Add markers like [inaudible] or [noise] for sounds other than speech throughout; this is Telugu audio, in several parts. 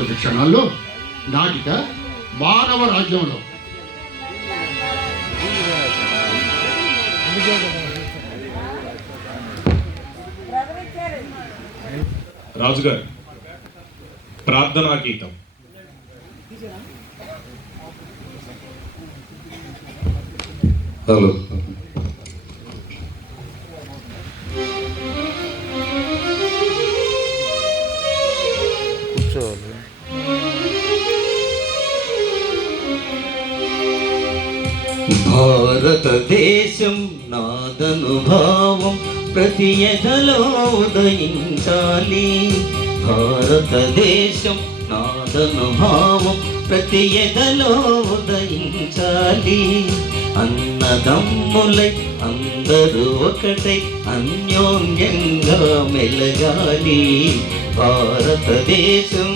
క్షణాల్లో నాటిక మానవ రాజ్యంలో. రాజుగారు ప్రార్థనా గీతం. హలో. భారతదేశం నాదనుభావం ప్రతి ఎదలో ఉదయించాలి భారతదేశం నాదనుభావం ప్రతి ఎదలో ఉదయించాలి అన్నదమ్ములై అందరూ ఒకటై అన్యోన్యంగా మెలగాలి. భారతదేశం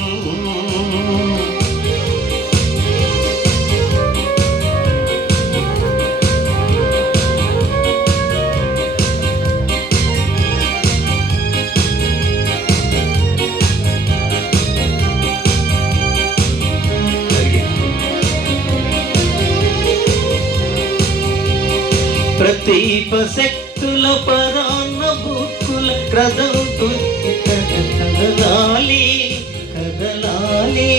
ప్రతీప శక్తుల పరాన్న బుక్కుల క్రదం కదలాలి కదలాలి.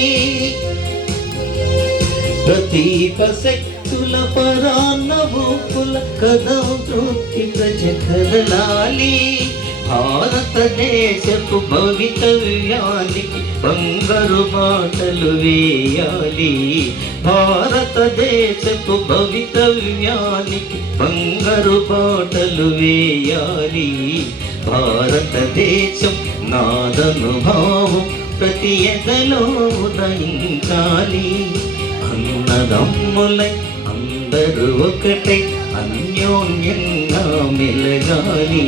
ప్రతీప శక్తుల పరాన్న బుక్కుల కదం తృప్తి ప్రజ కదలాలి. భారతదేశపు భవితవ్యానికి బంగారు పాటలు వేయాలి. భారతదేశపు భవితవ్యానికి బంగారు పాటలు వేయాలి. భారతదేశం నాదనుభావం ప్రతి ఎదలో ఉదయించాలి అన్నదమ్ములై అందరూ ఒకటై అన్యోన్యంగా మెలగాలి.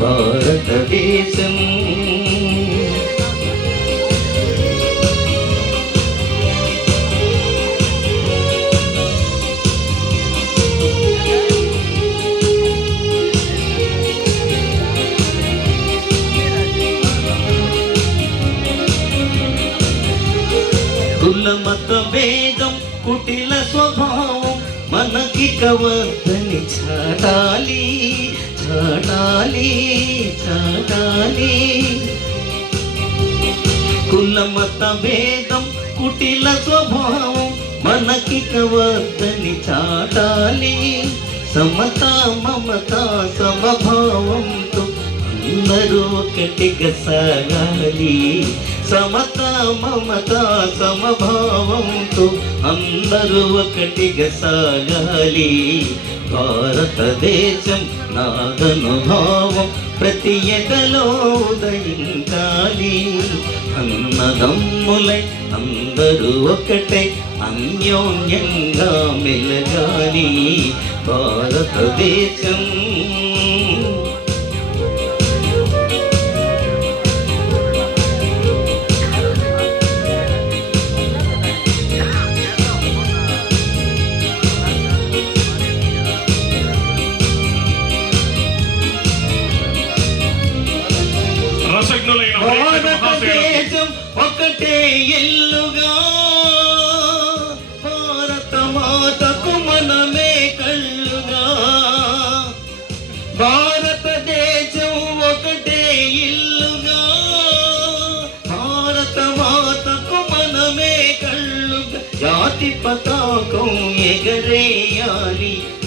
భారతదేశం కుల మత భేదం కుటిల స్వభావం మనకి కవద్దని చాటాలి చాటాలి చాటాలి. కుల మత భేదం కుటిల స్వభావం మనకి కవద్దని చాటాలి. సమత మమత సమభావంతో అందరూ ఒకటిగా సాగాలి. సమత మమత సమభావంతో అందరూ ఒకటిగా సాగాలి. భారతదేశం నాదనుభావం ప్రతి ఎదలో ఉదయించాలి. అన్నదమ్ములై అందరూ ఒకటే అన్యోన్యంగా మెలగాలి. భారతదేశం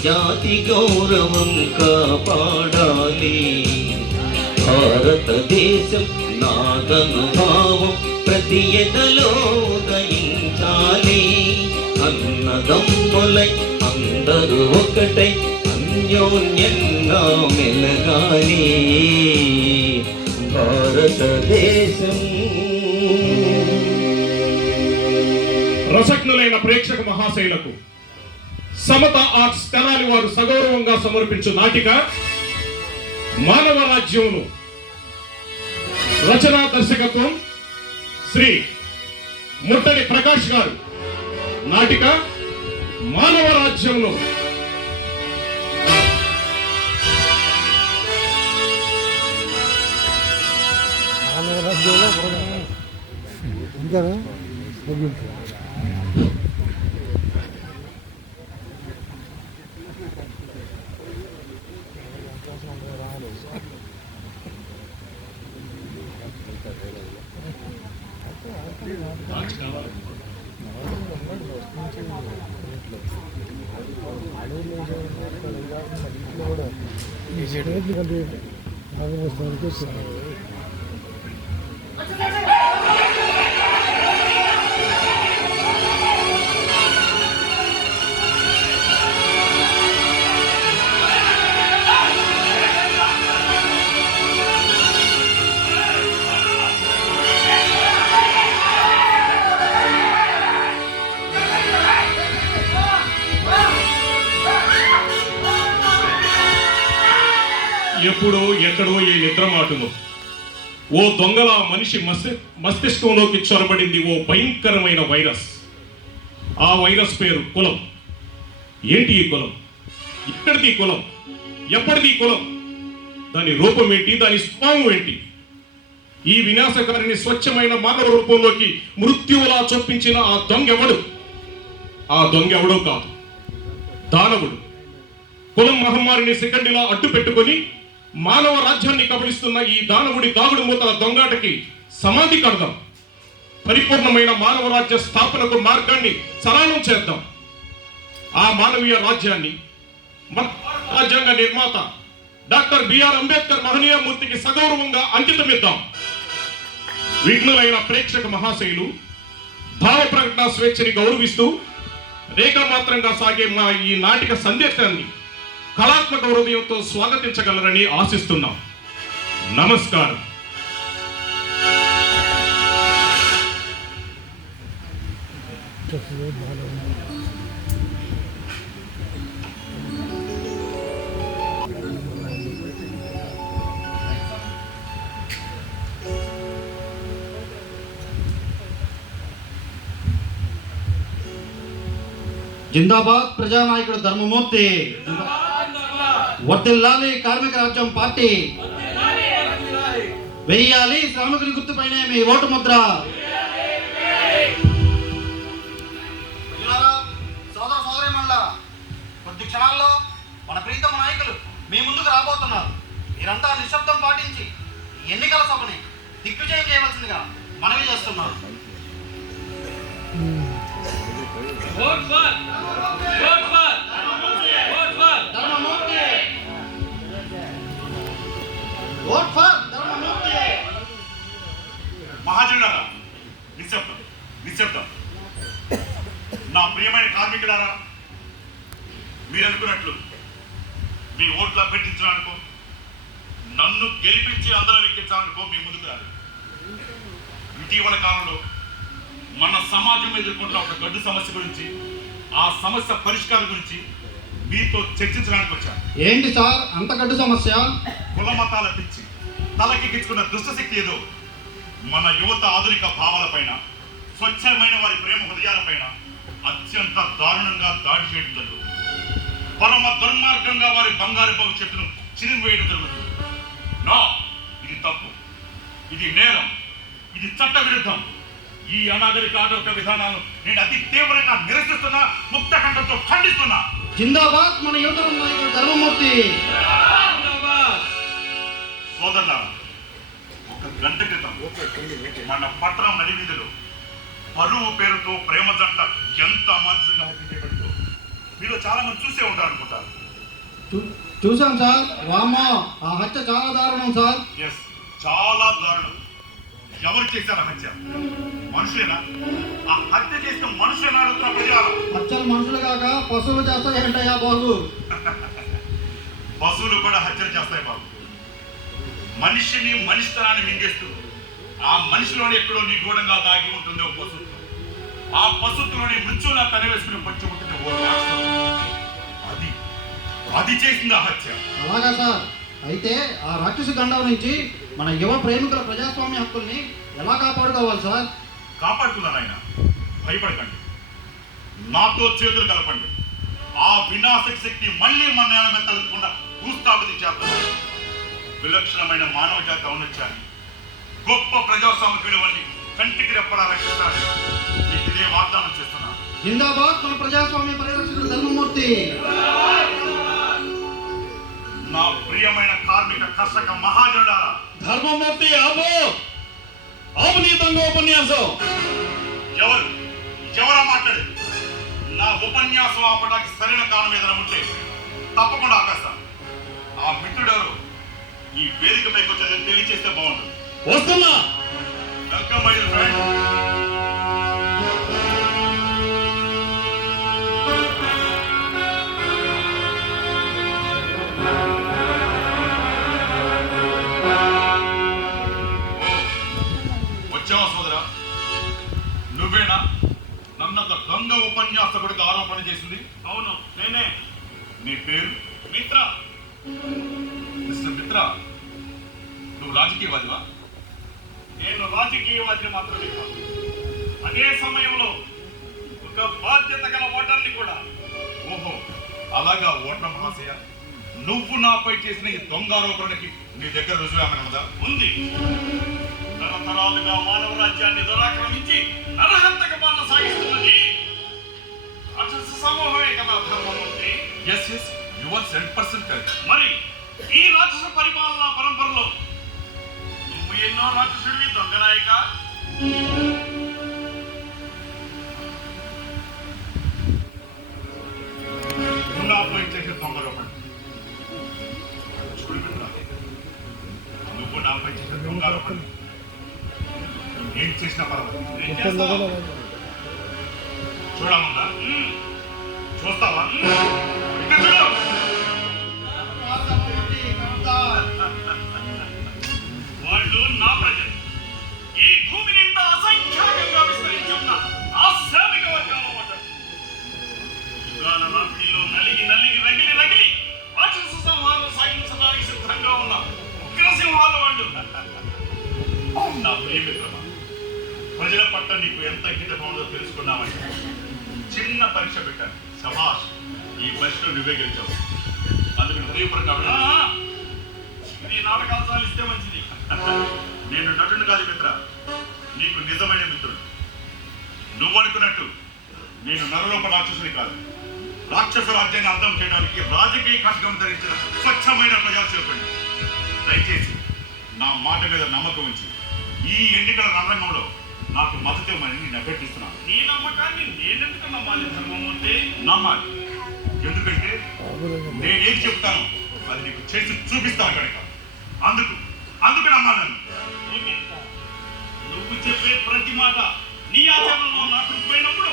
జాతి గౌరవం కాపాడాలి. భారతదేశం నాదనుభావం ప్రతి ఎదలో దయించాలి అన్నదమ్ములై అందరూ ఒకటై అన్యోన్యంగా మెలగాలి. భారతదేశం రసజ్ఞులైన ప్రేక్షక మహాశైలకు సమత ఆర్ట్స్ తెనాలి వారు సగౌరవంగా సమర్పించు నాటిక మానవ రాజ్యమును. రచనా దర్శకత్వం శ్రీ ముట్టడి ప్రకాష్ గారు. నాటిక మానవ మానవ రాజ్యంలో ఇంకా bir hayırlı olsun. ఎప్పుడో ఎక్కడో ఏ నిద్రమాటును ఓ దొంగల మనిషి మస్తి మస్తిష్కంలోకి చొరబడింది ఓ భయంకరమైన వైరస్. ఆ వైరస్ పేరు కులం. ఏంటి ఈ కులం? ఎక్కడిది కులం? ఎప్పటిది కులం? దాని రూపం ఏంటి? దాని స్వభావం ఏంటి? ఈ వినాశకారిని స్వచ్ఛమైన మానవ రూపంలోకి మృత్యువులా చొప్పించిన ఆ దొంగ ఎవడు ఆ దొంగెవడో కాదు. దానవుడు. కులం మహమ్మారిని సెకండిలా అడ్డు పెట్టుకొని మానవ రాజ్యాన్ని కబలిస్తున్న ఈ దానవుడి దాగుడు మూతల దొంగాటకి సమాధి కడదాం. పరిపూర్ణమైన మానవ రాజ్య స్థాపనకు మార్గాన్ని సరళం చేద్దాం. ఆ మానవీయ రాజ్యాన్ని రాజ్యాంగ నిర్మాత డాక్టర్ బిఆర్ అంబేద్కర్ మహనీయ మూర్తికి సగౌరవంగా అంకితమిద్దాం. విఘ్నులైన ప్రేక్షక మహాశయులు భావ ప్రకటన స్వేచ్ఛని గౌరవిస్తూ రేఖామాత్రంగా సాగే మా ఈ నాటిక సందేశాన్ని కళాత్మక హృదయంతో స్వాగతించగలరని ఆశిస్తున్నాం. నమస్కారం. జిందాబాద్ ప్రజానాయకుడు ధర్మమూర్తి. వర్తిల్లాలి కార్మిక రాజ్యం పార్టీ వెయ్యాలి శ్రామికుని గుర్తుపైన మీ ఓటు ముద్ర సోదర సోదరి కొద్ది క్షణాల్లో మన ప్రీతమ నాయకులు మీ ముందుకు రాబోతున్నారు మీరంతా నిశ్శబ్దం పాటించి ఎన్నికల సభని దిగ్విజయం చేయవలసిందిగా మనవి చేస్తున్నారు Vote for! Vote for! Vote for మహాజనులారా నిశ్శబ్దం నిశ్శబ్దం. నా ప్రియమైన కార్మికులారా మీరు అనుకున్నట్లు మీ ఓట్లు అభ్యర్థించడానికో నన్ను గెలిపించి అందరం ఎక్కించాలనుకో మీ ముందుకు రాదు ఇటీవల కాలంలో మన సమాజం ఎదుర్కొంటున్న ఒక గడ్డు సమస్య గురించి ఆ సమస్య పరిష్కారం గురించి మీతో చర్చించడానికి వచ్చాను. ఏంటి సార్? అంత గడ్డు సమస్య? కుల మతాల తలకెక్కించుకున్న దుష్టశక్తి ఏదో? మన యువత ఆధునిక భావాలపైన స్వచ్ఛమైన వారి ప్రేమ హృదయాలపైన అత్యంత దారుణంగా దాడి చేయడం జరుగుతుంది పరమ దుర్మార్గంగా వారి బంగారు భవిష్యత్తును చిరిగివేయడం జరుగుతుంది నో ఇది తప్పు. ఇది నేరం. ఇది చట్ట విరుద్ధం ఈ అనాగరిక ఆటోక విధానాలను నేను అతి తీవ్రంగా నిరసిస్తున్నా ముక్త కంఠంతో ఖండిస్తున్నా. జిందాబాద్ మన యువత నాయకుడు ధర్మమూర్తి. సోదరులారా మన పట్టణం నడివీధిలో. పరువు పేరుతో ప్రేమ జంట ఎంత అమానుషంగా హత్య మీలో చాలా మంది చూసే ఉంటారు అనుకుంటారు చూ- చూశాం సార్. వామ్మో ఆ హత్య చాలా దారుణం సార్. ఎస్ చాలా దారుణం. ఎవరు చేశారు హత్య? మనుషులేనా? ఆ హత్య చేసిన మనుషులేనా అడుగుతున్న ప్రజలు? హత్యలు మనుషులు కాక పశువులు చేస్తాయంటయ్యా బాబు. పశువులు కూడా హత్యలు చేస్తాయి బాబు. మనిషిని మనిషితనాన్ని మింగేస్తూ ఆ మనిషిలోని ఎక్కడో నిగూఢంగా దాగి ఉంటుంది ఓ పశుత్వం ఆ పశుత్వంలోని మృత్యులా తనవేసుకుని వచ్చి ఉంటుంది ఓ రాష్ట్రం అది అది చేసింది ఆ హత్య. అలాగా సార్. అయితే ఆ రాక్షసు గండం నుంచి మన యువ ప్రేమికుల ప్రజాస్వామ్య హక్కుల్ని ఎలా కాపాడుకోవాలి సార్? కాపాడుకున్నాను ఆయన భయపడకండి. నాతో చేతులు కలపండి. ఆ వినాశక శక్తి మళ్ళీ మన నేల మీద తలెత్తకుండా భూస్థాపితం చేద్దాం. విలక్షణమైన మానవ జాతి ఔన్నత్యాన్ని గొప్ప ప్రజాస్వామికుడు వంటి కంటికి రెప్పలా రక్షిస్తాడు నీకు ఇదే వాగ్దానం చేస్తున్నాను జిందాబాద్ మన ప్రజాస్వామ్య పరిరక్షకుడు ధర్మమూర్తి. నా ప్రియమైన కార్మిక కర్షక మహాజనుడారా ధర్మమూర్తి ఆపు. ఆపు నీ దొంగ ఉపన్యాసం. ఎవరు? ఎవరా మాట్లాడేది? నా ఉపన్యాసం ఆపడానికి సరైన కారణం ఏదైనా ఉంటే తప్పకుండా ఆపేస్తాను ఆ మిత్రుడెవరు ఈ వేదిక పైకి వచ్చేది తెలియచేస్తే బాగుంటుంది వస్తున్నా. వచ్చావా సోదరా? నువ్వేనా? నన్నంత దొంగ ఉపన్యాసకుడికి ఆరోపణ చేసింది? అవును నేనే. నీ పేరు? మిత్ర. మిస్టర్ మిత్ర నువ్వు రాజకీయవాదివా? నేను రాజకీయవాదిని మాత్రమే కాదు. అదే సమయంలో ఒక బాధ్యత గల ఓటర్ని కూడా ఓహో అలాగా ఓటర్ మహాశయ నువ్వు నాపై చేసిన ఈ దొంగ ఆరోపణకి నీ దగ్గర రుజువేమన్నదా ఉంది? తరతరాలుగా మానవ రాజ్యాన్ని దురాక్రమించి నరహంతక పాలన సాగిస్తున్నది రాక్షస సమూహమే కదా ధర్మమూర్తి yes yes your cent percent మరి నువ్వు ఎన్నో రాక్షసుడివి దొంగనాయక నాపై చేసే దొంగలోపడి చూడు మిత్ర, నువ్వు నాపై చేసే దొంగలోపడి ఏం చేసినా పర్వాలేదు యుగాల రాత్రిలో నలిగి నలిగి రగిలి రగిలి రాక్షస సంహారం సాగించడానికి సిద్ధంగా ఉన్న ఉగ్రసింహాల వాళ్ళు. నా ప్రియమిత్రమా ప్రజల పట్ల నీకు ఎంత హితం ఉందో తెలుసుకున్నామంటే చిన్న పరీక్ష పెట్టాను. సభాష్ ఈ పరీక్షలో నువ్వే గెలిచావు. అందుకని హృదయపూర్వకంగా నీ నాటకాలు చాలిస్తే మంచిది. నేను నటుడు కాదు మిత్ర నీకు నిజమైన మిత్రుడు. నువ్వు అనుకున్నట్టు నేను నరలోక రాక్షసుని కాదు. రాక్షస రాజ్యాన్ని అర్థం చేయడానికి రాజకీయ కష్టం ధరించిన స్వచ్ఛమైన ప్రజాసేవకుడిని దయచేసి నా మాట మీద నమ్మకం ఉంచి ఈ ఎన్నికల రణరంగంలో నాకు మద్దతు ఇవ్వమని నేను అభ్యర్థిస్తున్నాను. నీ నమ్మకాన్ని నేనెందుకు నమ్మాలి ధర్మమూర్తి? నమ్మాలి. ఎందుకంటే నేనేం చెప్తాను అది నీకు చేసి చూపిస్తాను కనుక. అందుకు అందుకు నమ్మాలి. నువ్వు చెప్పే ప్రతి మాట నీ ఆచరణలో నాకు పోయినప్పుడు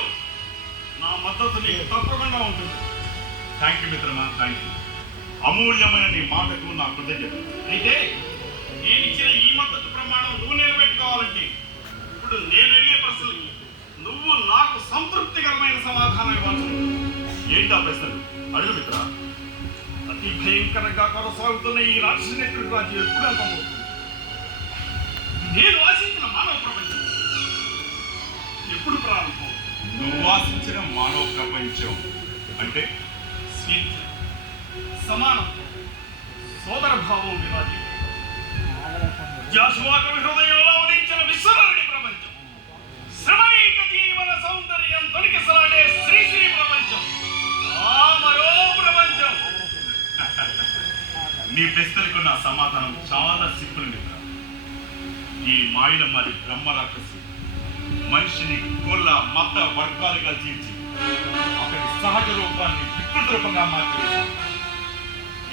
నా మద్దతు నీకు తప్పకుండా ఉంటుంది. థ్యాంక్ యూ మిత్రమా థ్యాంక్ యూ అమూల్యమైన నీ మాటకు నా కృతజ్ఞత. అయితే నేను ఇచ్చిన ఈ మద్దతు ప్రమాణం నువ్వు నిలబెట్టుకోవాలంటే ఇప్పుడు నేను అడిగే ప్రశ్నలకి నువ్వు నాకు సంతృప్తికరమైన సమాధానం ఇవ్వాల్సి ఏంటి ఆ ప్రశ్నలు? అడుగు మిత్ర. అతి భయంకరంగా కొనసాగుతున్న ఈ రాక్షస రాజ్యం ఎప్పుడు అంతమవుతుంది నేను ఆశించిన మానవ ప్రపంచం ఎప్పుడు ప్రారంభం? నువ్వాసించిన మానవ ప్రపంచం అంటే స్వేచ్ఛ సమానం. సోదర భావం వివాది జాషువాకు హృదయంలో ఉదించిన విశ్వరుడి ప్రపంచం. శ్రమణీక జీవన సౌందర్యం తొలికిసలాడే శ్రీశ్రీ ప్రపంచం. ఆ మరో ప్రపంచం. [laughs] నీ ప్రశ్నలకు నా సమాధానం చాలా సింపుల్ మిత్ర. ఈ మాయల మరి బ్రహ్మరాక్షసు మనిషిని కుల మత వర్గాలుగా చీల్చి అతని సహజ రూపాన్ని వికృత రూపంగా మార్చివేసింది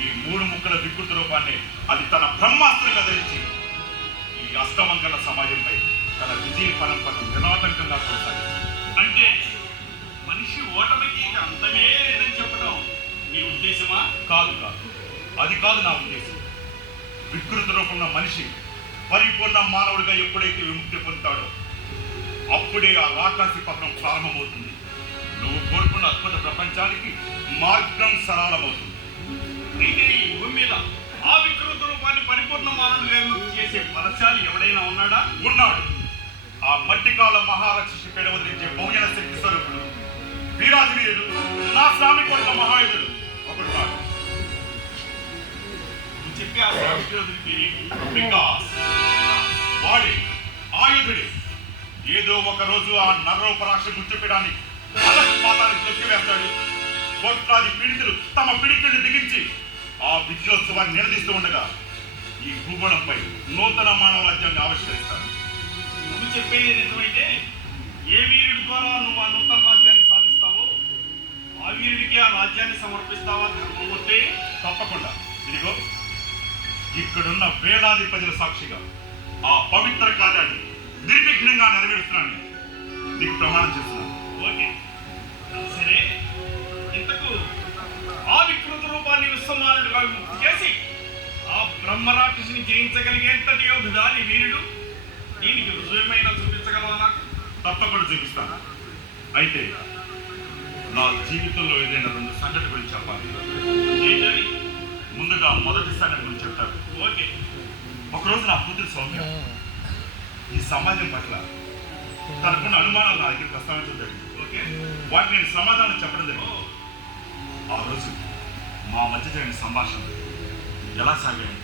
ఈ మూడు ముక్కల వికృత రూపాన్ని అది తన బ్రహ్మాస్త్రంగా ధరించి ఈ అస్తమంగళ సమాజంపై తన విజయ పరంపరను నిరాటంకంగా కొనసాగింది. అంటే మనిషి ఓటమికి అంతమే లేదని చెప్పడం నీ ఉద్దేశమా? కాదు కాదు. అది కాదు నా ఉద్దేశం. వికృత రూపంలో మనిషి పరిపూర్ణ మానవుడిగా ఎప్పుడైతే విముక్తి పొందుతాడో అప్పుడే ఆ ఆకాశ పథకం ప్రారంభమవుతుంది. నువ్వు కోరుకున్న అద్భుత ప్రపంచానికి మార్గం సరళమవుతుంది. అయితే ఈ భూమి మీద ఆ వికృత రూపాన్ని పరిపూర్ణ మానవులు విముక్తి చేసే బలశాలి ఎవడైనా ఉన్నాడా? ఉన్నాడు. ఆ మట్టికాల మహారక్షి పేడ వదిలించే బహుజన శక్తి స్వరూపుడు. వీరాధివీరుడు నా స్వామి కొట్ల మహాయుధుడు ఒకడు వాడు చెప్పి ఆ స్వామి వికాస్ ఆయుధుడే. ఏదో ఒక రోజు ఆ నరరూపరాక్ష గుర్తుపెట్టడానికి అలకు పాతానికి తొక్కివేస్తాడు కోట్లాది పీడితులు తమ పిడికిళ్ళు దిగించి ఆ విజయోత్సవాన్ని నిలదీస్తూ ఉండగా ఈ భూగోళంపై నూతన మానవ రాజ్యాన్ని ఆవిష్కరిస్తాడు నువ్వు చెప్పేది నిజమైతే ఏ వీరుడి ద్వారా నువ్వు ఆ నూతన రాజ్యాన్ని సాధిస్తావో ఆ వీరుడికి ఆ రాజ్యాన్ని సమర్పిస్తావా ధర్మమూర్తి తప్పకుండా. ఇదిగో ఇక్కడున్న వేలాది ప్రజల సాక్షిగా ఆ పవిత్ర కార్యాన్ని నిర్విఘ్నంగా నెరవేరుస్తున్నాను. నీకు ప్రమాణం చేస్తున్నాను. ఓకే. సరే. ఇంతకు ఆ వికృత రూపాన్ని విశ్వమానుడిగా విముక్తి చేసి ఆ బ్రహ్మరాక్షసిని జయించగలిగేంతటి యోధుడాని వీరుడు దీనికి రుజువైన చూపించగలవా నాకు తప్పకుండా చూపిస్తాను. అయితే నా జీవితంలో ఏదైనా రెండు సంఘటన గురించి చెప్పాలి. ముందుగా మొదటి సంఘటన గురించి చెప్తాను. ఓకే. ఒకరోజు నా కూతురు సౌమ్య ఈ సమాజం పట్ల తనకున్న అనుమానాలు నా దగ్గర ప్రస్తావించడం జరిగింది ఓకే? వాటిని నేను సమాధానం చెప్పడం జరిగింది. ఆ రోజు మా మధ్య జరిగిన సంభాషణ ఎలా సాగాయి?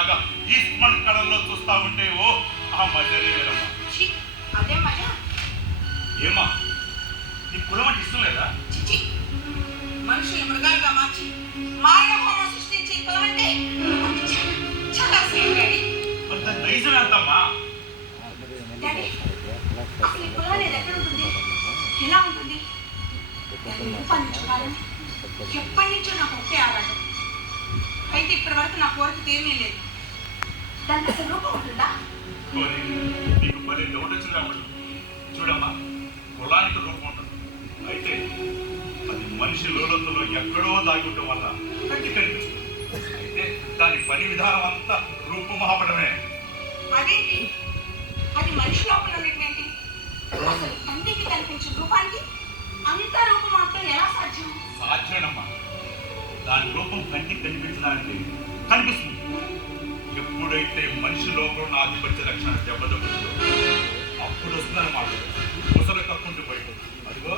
లాగా ఈస్మన్ కళల్లో చూస్తా ఉంటే ఓ ఆ మజానే వేరమ్మా. ఛీ, అదే మజా. ఏమా నీ కులం అంటే ఇష్టం లేదా? మనుషులు మృగాలుగా మార్చి మానవ హోమం సృష్టించి కులం అంటే చాలా డాడీ. దాని నైజం ఎంతమ్మా డాడీ అసలు ఈ కులం అనేది ఎక్కడ ఉంటుంది? ఎలా ఉంటుంది? రూపాన్ని ఎప్పటి నుంచో నాకు ఒకటే ఆరాటం. అయితే ఇప్పటి వరకు నా కోరిక తీరనే లేదు. దానికి అసలు రూపం ఉంటుందా? నీకు మరి డౌట్ వచ్చింది చూడమ్మా కులానికి రూపం ఉంటుంది. అయితే అది మనిషి లోలోతులో ఎక్కడో దాగి ఉండటం వల్ల కంటికి కనిపిస్తుంది. అయితే దాని పని విధానం అంతా రూపుమాపడమే అదేంటి? అది మనిషి లోపల ఉన్నటువంటి అసలు కంటికి కనిపించిన రూపానికి అంత రూపం మాత్రం ఎలా సాధ్యం? సాధ్యమేనమ్మా. దాని రూపం కంటికి కనిపించడానికి కనిపిస్తుంది. ఎప్పుడైతే మనిషి లోపల ఉన్న ఆధిపత్య రక్షణ దెబ్బదొబ్బుతుందో అప్పుడు వస్తుందన్నమాట. ముసలి కక్కుంటూ బయట అదిగో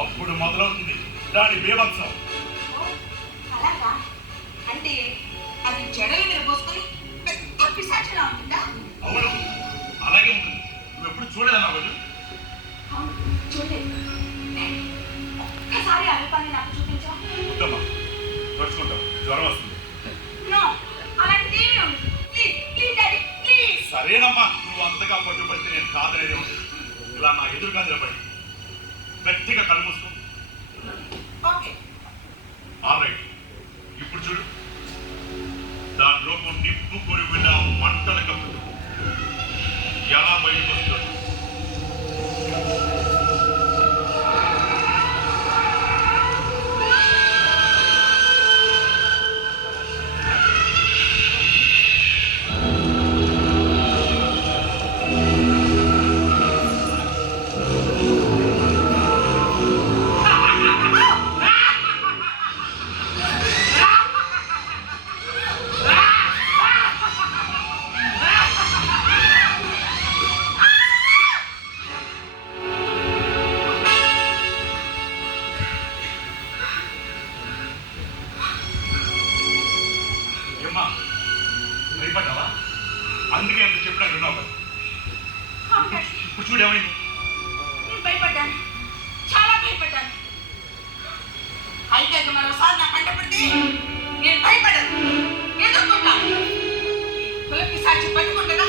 అప్పుడు మొదలవుతుంది. దాని బీభత్సం. అంటే అది జడల అందుకే అంత చెప్పినట్టు ఉన్నావు కదా. ఇప్పుడు చూడు ఏమైంది? భయపడ్డాను. చాలా భయపడ్డాను. అయితే మరోసారి నా కంట పడితే నేను భయపడను. ఎదుర్కొంటాను. కులకి సాక్షి పట్టుకుంటుందా?